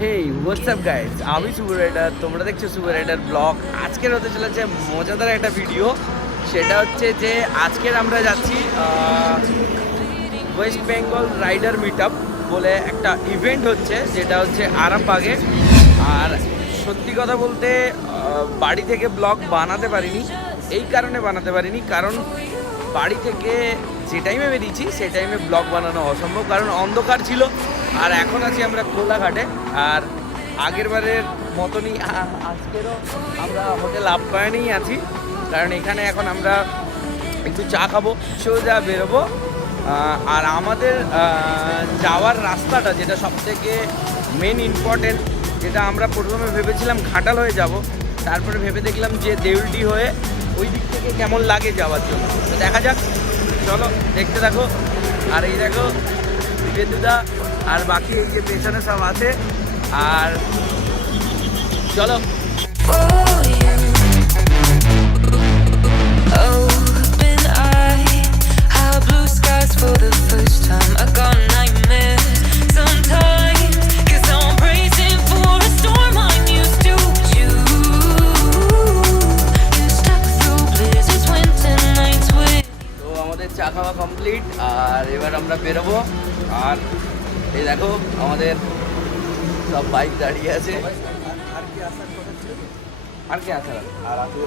হেই WhatsApp guys, আমি super rider, তোমরা দেখছো সুপার রাইডার ব্লগ। আজকের হতে চলেছে মজাদার একটা ভিডিও। সেটা হচ্ছে যে আজকের আমরা যাচ্ছি West Bengal rider meet up বলে একটা ইভেন্ট হচ্ছে, যেটা হচ্ছে আরামবাগে। আর সত্যি কথা বলতে বাড়ি থেকে ব্লগ বানাতে পারিনি। এই কারণে বানাতে পারিনি কারণ বাড়ি থেকে যে টাইমে বেরিয়েছি সেই টাইমে ব্লগ বানানো অসম্ভব, কারণ অন্ধকার ছিল। আর এখন আছি আমরা কোলাঘাটে। আর আগের বারের মতনই আজকেরও আমরা হোটেল আপ্যায়নেই আছি, কারণ এখানে এখন আমরা একটু চা খাবো, সোজা বেরোবো। আর আমাদের যাওয়ার রাস্তাটা যেটা সবথেকে মেন ইম্পর্টেন্ট, যেটা আমরা প্রথমে ভেবেছিলাম ঘাটাল হয়ে যাব, তারপরে ভেবে দেখলাম যে দেউলটি হয়ে ওই দিক থেকে কেমন লাগে যাওয়ার জন্য। তো দেখা যাক, চলো দেখতে থাকো। আর এই দেখো বেদুদা আর বাকি এই যে পেছনে সব আছে। আর চলো। For the first time, I got nightmares sometimes, 'cause I'm bracing for a storm I'm used to. You stuck through blizzards, winter nights with. তো আমাদের চা খাওয়া কমপ্লিট, আর এবার আমরা বেরোবো। আর এই দেখো আমাদের সব বাইক দাঁড়িয়ে আছে। আর কি আসার আর আছে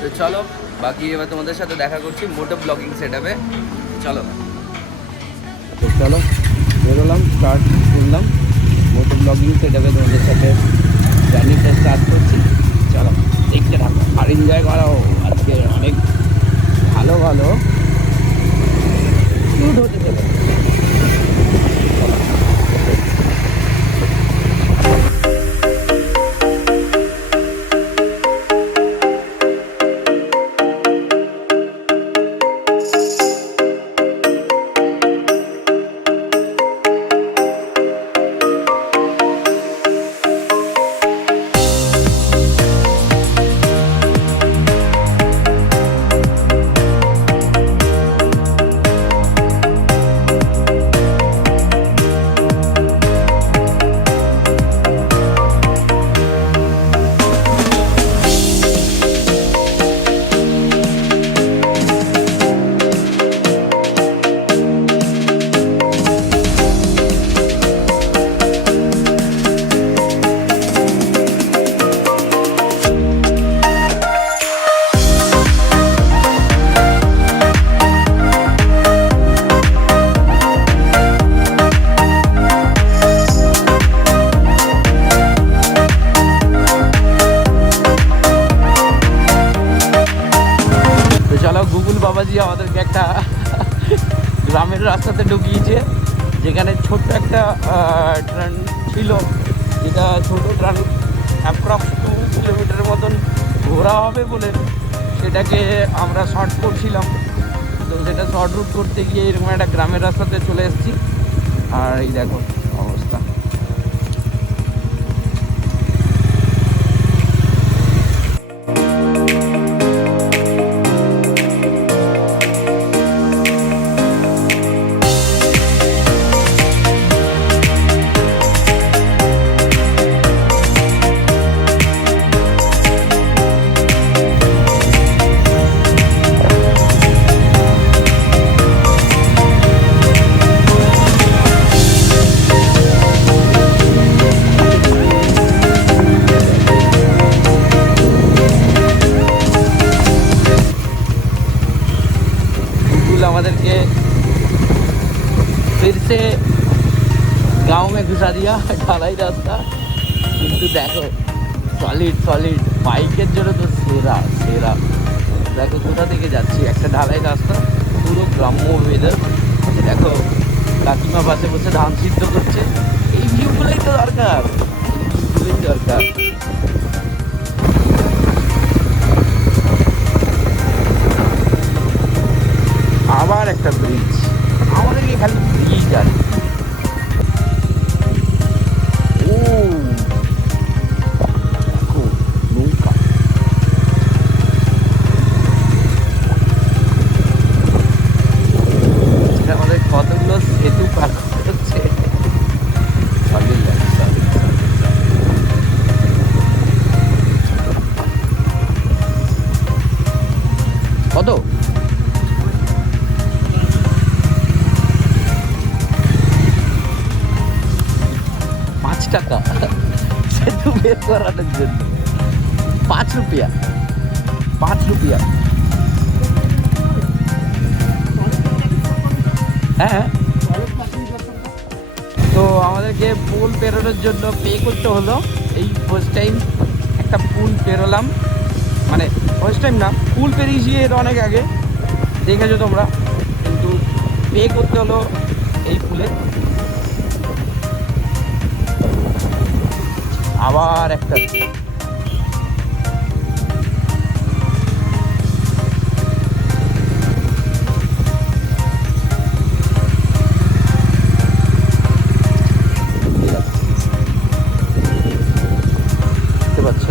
তো চলো, বাকি এবার তোমাদের সাথে দেখা করছি মোটো ব্লগিং সেটআপে। চলো তো চলো বেরোলাম, স্টার্ট করলাম মোটো ব্লগিং সেটআপে। তোমাদের সাথে জার্নিটা স্টার্ট করছি। চলো দেখতে থাকো আর এনজয় করো। আজকে অনেক ভালো ভালো শুট হতে চলে। বাবাজি আমাদেরকে একটা গ্রামের রাস্তাতে ঢুকিয়েছে, যেখানে ছোট্ট একটা ট্রেন ছিল, যেটা ছোটো ট্রেন অ্যাপ্রক্স 2 কিলোমিটারের মতন ঘোরা হবে বলে সেটাকে আমরা শর্ট করছিলাম। তো সেটা শর্ট রুট করতে গিয়ে এরকম একটা গ্রামের রাস্তাতে চলে এসেছি। আর এই দেখো অবস্থা। আমাদেরকে फिर से गांव में घुसा दिया, ढालाई रास्ता। কিন্তু দেখো সলিড বাইকের জন্য তো সেরা সেরা। দেখো কোথা থেকে যাচ্ছি, একটা ঢালাই রাস্তা, পুরো গ্রাম্য ওয়েদার। দেখো কাকিমা পাশে বসে ধান সিদ্ধ করছে। এই ভিউগুলোই তো দরকার, এইগুলোই দরকার। আবার একটা ব্রিজ, আমাদেরকে খালি ব্রিজ আর ও দেখো নৌকা। সেতু পার করতে হচ্ছে। কত? 5 টাকা সেতু বের করানোর জন্য। 5 রুপিয়া, 5 রুপিয়া। হ্যাঁ, তো আমাদেরকে পুল পেরোনোর জন্য পে করতে হলো। এই ফার্স্ট টাইম একটা পুল পেরোলাম, মানে ফার্স্ট টাইম না, পুল পেরিয়েছি এর অনেক আগে, দেখেছো তোমরা, কিন্তু পে করতে হলো এই পুলে। আবার একটা দেখতে পাচ্ছ।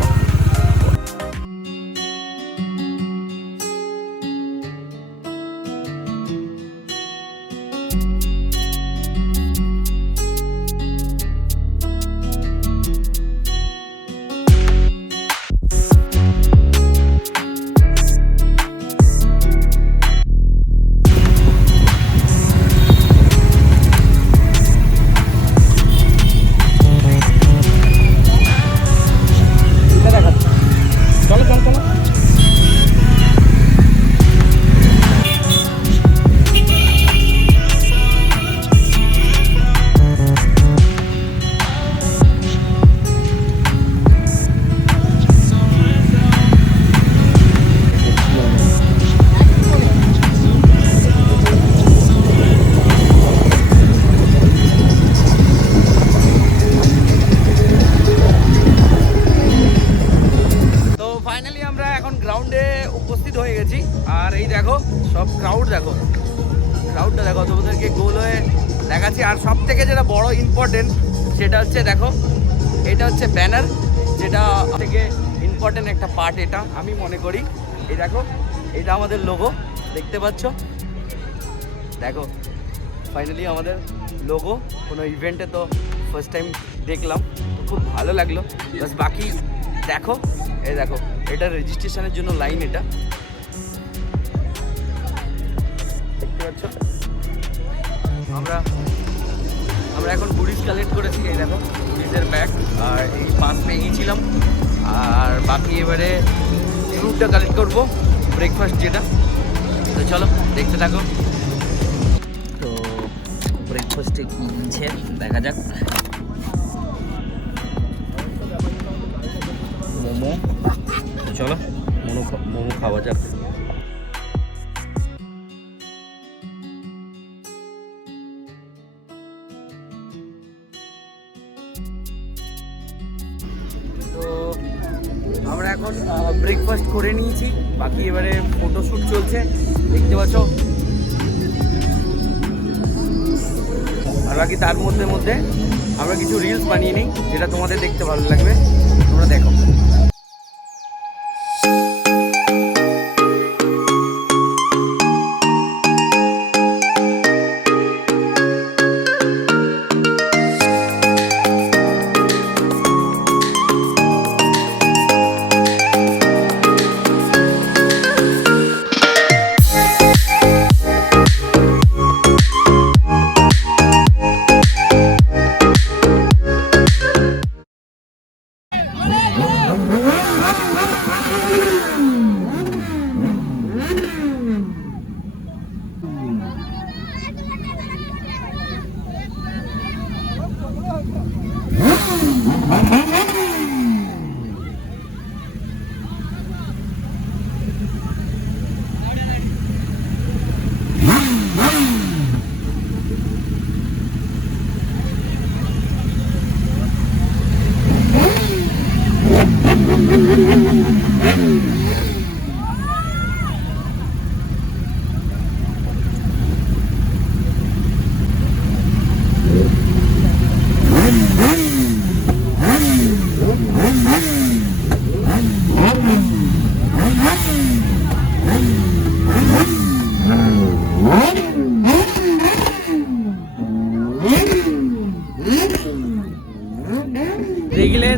চলো চলো চলো। ফাইনালি আমরা এখন গ্রাউন্ডে উপস্থিত হয়ে গেছি। আর এই দেখো সব ক্রাউড, দেখো ক্রাউডটা দেখো, তোমাদেরকে গোল হয়ে দেখাচ্ছি। আর সব থেকে যেটা বড় ইম্পর্টেন্ট সেটা হচ্ছে দেখো, এটা হচ্ছে ব্যানার, যেটা থেকে ইম্পর্টেন্ট একটা পার্ট এটা আমি মনে করি। এই দেখো, এটা আমাদের লোগো, দেখতে পাচ্ছ, দেখো ফাইনালি আমাদের লোগো। কোনো ইভেন্টে তো ফার্স্ট টাইম দেখলাম, তো খুব ভালো লাগলো। বাস বাকি দেখো, এই দেখো এটা রেজিস্ট্রেশনের জন্য লাইন, এটা দেখতে পাচ্ছ। আমরা এখন গুডিজ কালেক্ট করেছি, এই দেখো গুডিজের ব্যাগ, আর এই পাস পেয়ে গিয়েছিলাম। আর বাকি এবারে ফ্রুটটা কালেক্ট করবো, ব্রেকফাস্ট যেটা। তো চলো দেখতে থাকো। তো ব্রেকফাস্টে কি নিচ্ছে দেখা যাক। মোমো, চলো মোমো খাওয়া যাক। তো আমরা এখন ব্রেকফাস্ট করে নিয়েছি, বাকি এবারে ফটোশ্যুট চলছে, দেখতে পাচ্ছ। আর বাকি তার মধ্যে আমরা কিছু রিলস বানিয়ে নিই, যেটা তোমাদের দেখতে ভালো লাগবে, তোমরা দেখো।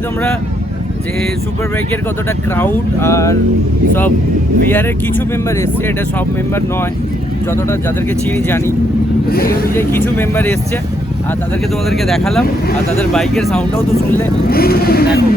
তোমরা যে সুপার বাইকের কতটা ক্রাউড আর সব বিআরের কিছু মেম্বার এসছে, এটা সব মেম্বার নয়, যতটা যাদেরকে চিনি জানি, তো সেই অনুযায়ী কিছু মেম্বার এসছে আর তাদেরকে তোমাদেরকে দেখালাম। আর তাদের বাইকের সাউন্ডটাও তো শুনলে, দেখো।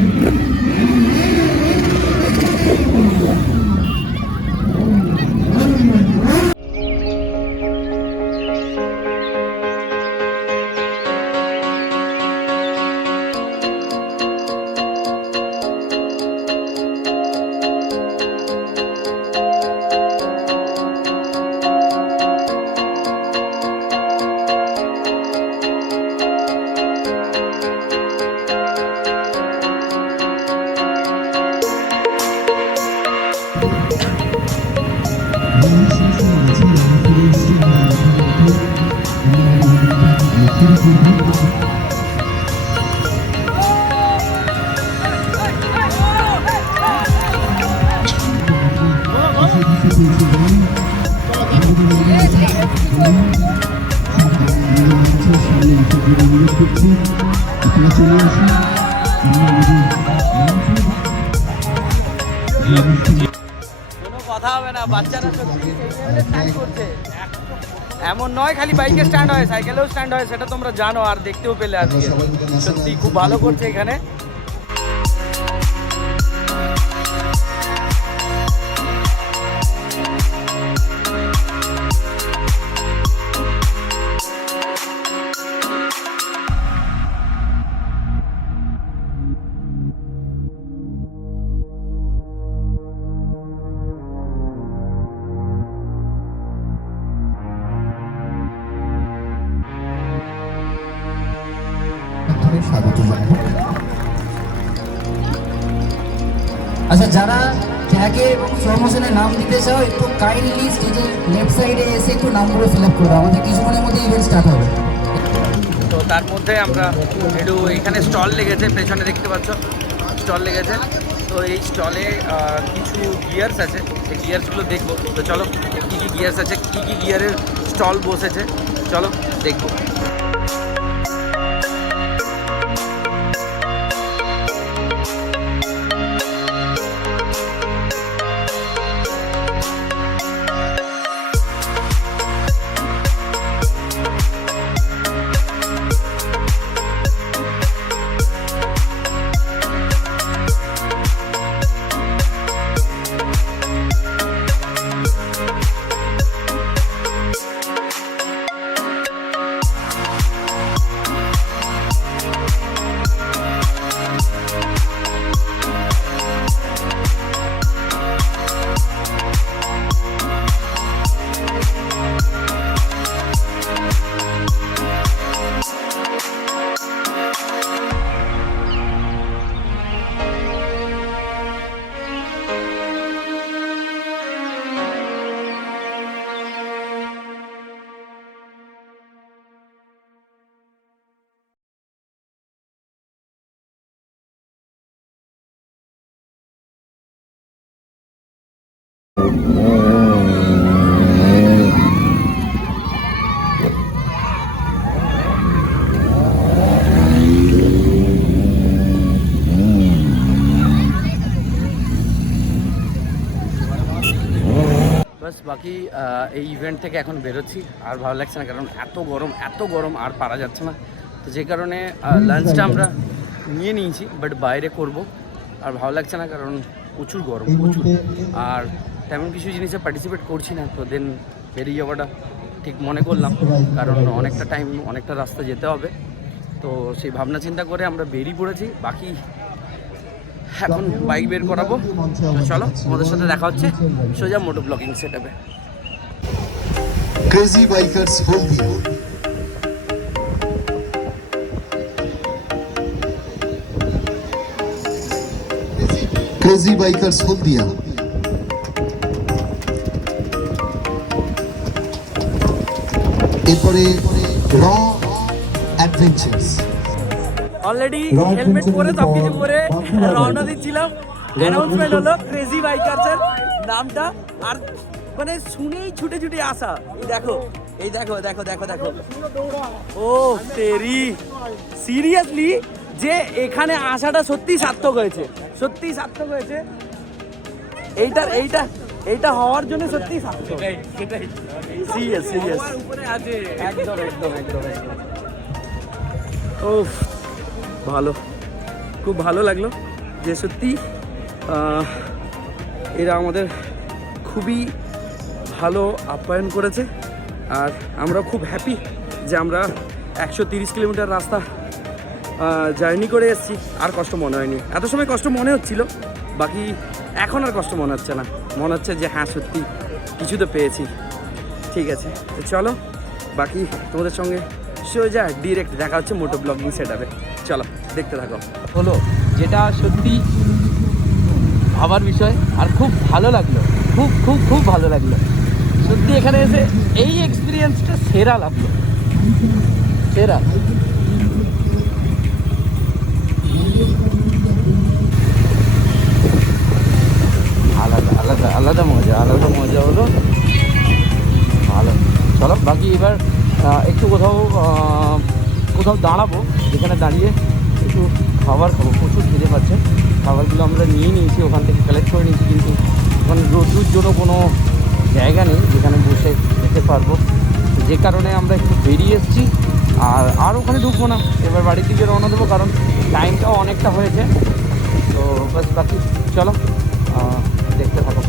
কোনো কথা হবে না, বাচ্চারা সত্যি স্ট্যান্ড করছে। এমন নয় খালি বাইকে স্ট্যান্ড হয়, সাইকেলেও স্ট্যান্ড হয়, সেটা তোমরা জানো আর দেখতেও পেলে আজকে। সত্যি খুব ভালো করছে এখানে। আচ্ছা, যারা ট্যাগে এবং স্লো মোশনে নাম দিতে চাও একটু কাইন্ডলি স্টেজের লেফট সাইডে এসে একটু নামগুলো ফিল আপ করবে, আমাদের কিছুক্ষণের মধ্যে ইভেন্ট স্টার্ট হবে। তো তার মধ্যে আমরা একটু এখানে স্টল লেগেছে, পেছনে দেখতে পাচ্ছ স্টল লেগেছে। তো এই স্টলে কিছু গিয়ার্স আছে, সেই গিয়ার্সগুলো দেখবো। তো চলো, কী কী গিয়ার্স আছে, কী কী গিয়ারের স্টল বসেছে, চলো দেখবো। বাস বাকি এই ইভেন্ট থেকে এখন বেরোচ্ছি, আর ভালো লাগছে না, কারণ এত গরম আর পারা যাচ্ছে না। তো যে কারণে লাঞ্চটা আমরা নিয়ে নিয়েছি, বাট বাইরে করব। আর ভালো লাগছে না কারণ প্রচুর গরম, প্রচুর। আর তেমন কিছু জিনিসে পার্টিসিপেট করছি না, তো দেন বেরিয়ে যাওয়াটা ঠিক মনে করলাম, কারণ অনেকটা টাইম, অনেকটা রাস্তা যেতে হবে। তো সেই ভাবনা চিন্তা করে আমরা বেরিয়ে পড়েছি। বাকি এখন বাইক বের করাবো। তো চলো, তোমাদের সাথে দেখা হচ্ছে সোজা মোটো ব্লগিং সেটআপে। ক্রেজি বাইকার্স হলদিয়া। ক্রেজি বাইকার্স হলদিয়া। এরপরে র অ্যাডভেঞ্চার্স। অলরেডি হেলমেট পরে সবকিছু পরে রওনা দিচ্ছিলাম। অ্যানাউন্সমেন্ট হলো ক্রেজি বাইকার্সের নামটা, আর মানে শুনেই ছুটে ছুটে আসা। এই দেখো ও তেরি, সিরিয়াসলি যে এখানে আসাটা সত্যিই সার্থক হয়েছে, সত্যিই সার্থক হয়েছে। এইটা হওয়ার জন্য সত্যিই সার্থক। সিরিয়াস একদম একদম একদম একদম। ও ভালো, খুব ভালো লাগলো যে সত্যি এরা আমাদের খুবই ভালো আপ্যায়ন করেছে। আর আমরা খুব হ্যাপি যে আমরা 130 কিলোমিটার রাস্তা জার্নি করে এসেছি। আর কষ্ট মনে হয়নি, এত সময় কষ্ট মনে হচ্ছিল, বাকি এখন আর কষ্ট মনে হচ্ছে না, মনে হচ্ছে যে হ্যাঁ সত্যি কিছু তো পেয়েছি। ঠিক আছে, তো চলো বাকি তোমাদের সঙ্গে সোজা ডিরেক্ট দেখা হচ্ছে মোটো ব্লগিং সেটআপে। চলো দেখতে থাকো। হলো যেটা সত্যি ভাবার বিষয়, আর খুব ভালো লাগলো, খুব খুব খুব ভালো লাগলো সত্যি। এখানে এসে এই এক্সপিরিয়েন্সটা সেরা লাগলো, সেরা। আলাদা আলাদা আলাদা মজা হলো, ভালো। চলো বাকি এবার একটু কোথাও দাঁড়াবো, যেখানে দাঁড়িয়ে একটু খাবার খাবো। প্রচুর খিদে পাচ্ছে, খাবারগুলো আমরা নিয়ে নিয়েছি, ওখান থেকে কালেক্ট করে নিয়েছি, কিন্তু ওখানে রোদ্রুর জন্য কোনো জায়গা নেই যেখানে বসে খেতে পারবো, যে কারণে আমরা একটু বেরিয়ে এসেছি। আর ওখানে ঢুকবো না, এবার বাড়ির দিকে রওনা দেবো, কারণ টাইমটাও অনেকটা হয়েছে। তো বাস বাকি চলো দেখতে থাকো।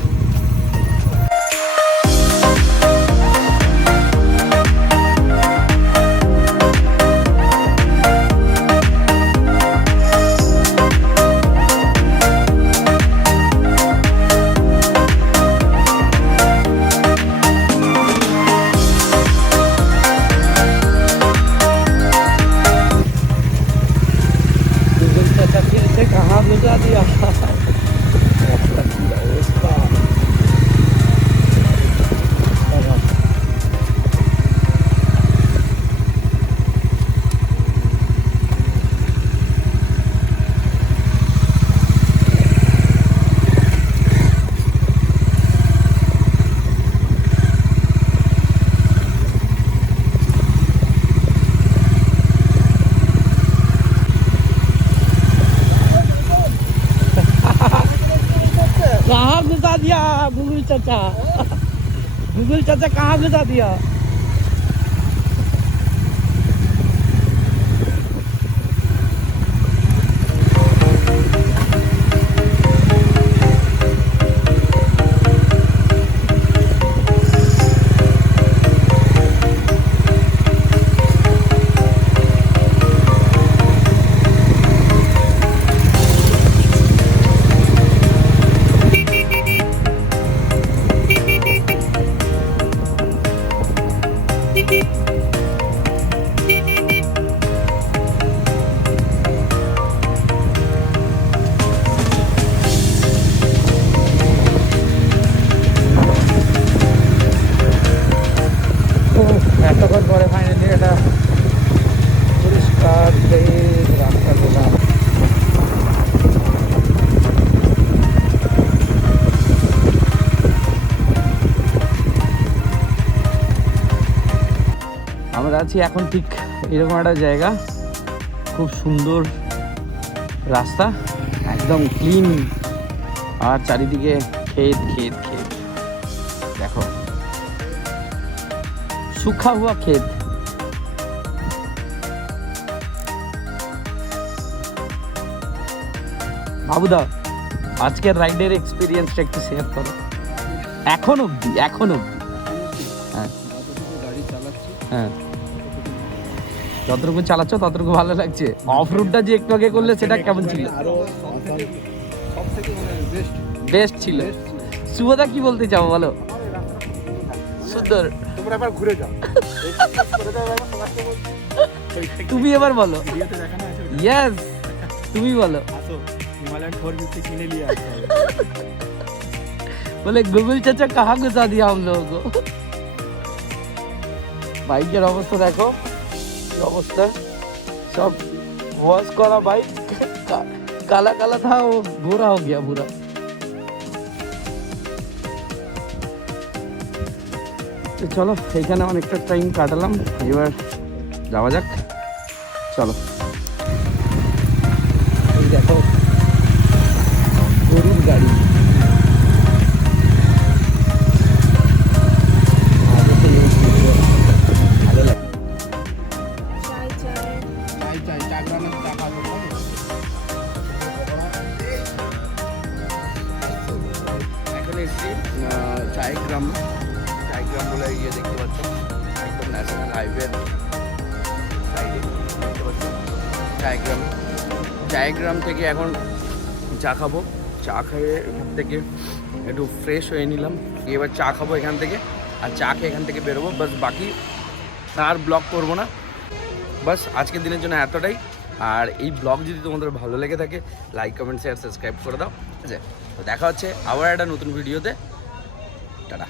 कहाँ गुजा दिया गुगल चाचा कहाँ घुसा दिया। এতক্ষণ পরে ফাইনালি এটা পরিষ্কার রাস্তা পেলাম। আমরা আছি এখন ঠিক এরকম একটা জায়গা, খুব সুন্দর রাস্তা, একদম ক্লিন, আর চারিদিকে ক্ষেত ক্ষেত ক্ষেত। দেখো सूखा हुआ खेत। বাবুদা আজকের রাইডের এক্সপিরিয়েন্সটা একটু শেয়ার করো। এখন অবধি হ্যাঁ হ্যাঁ, যতটুকু চালাচ্ছ ততটুকু ভালো লাগছে। অফ রুটটা যে একটু আগে করলে সেটা কেমন ছিল? বেস্ট ছিল। শুভদা কি বলতে চাও বলো? সুন্দর। তোমরা আবার ঘুরে যাও, তুমি এবার বলো। ইয়েস তুমি বলো। बोले गुगल चाचा कहाँ घुसा दिया हम लोगों को। বাইকের অবস্থা দেখো, কি অবস্থা, सब वॉश करा बाइक, काला काला था वो गोरा हो गया पूरा। তো চলো এখানে অনেকটা টাইম কাটালাম, এবার যাওয়া যাক। চলো দেখো, গরুর গাড়ি। ভালো লাগে। এখন এসছি চায়গ্রাম বলে ইয়ে দেখতে পাচ্ছ, একদম ন্যাশনাল হাইওয়ের সাইডে দেখতে পাচ্ছ চায়গ্রাম থেকে এখন চা খাবো। চা খেয়ে এখান থেকে একটু ফ্রেশ হয়ে নিলাম, এবার চা খাবো এখান থেকে, আর চা খেয়ে এখান থেকে বেরোবো। বাস বাকি আর ব্লগ করবো না, বাস আজকের দিনের জন্য এতটাই। আর এই ব্লগ যদি তোমাদের ভালো লেগে থাকে লাইক কমেন্ট শেয়ার সাবস্ক্রাইব করে দাও, ঠিক আছে? তো দেখা হচ্ছে আবার একটা নতুন ভিডিওতে। টাটা।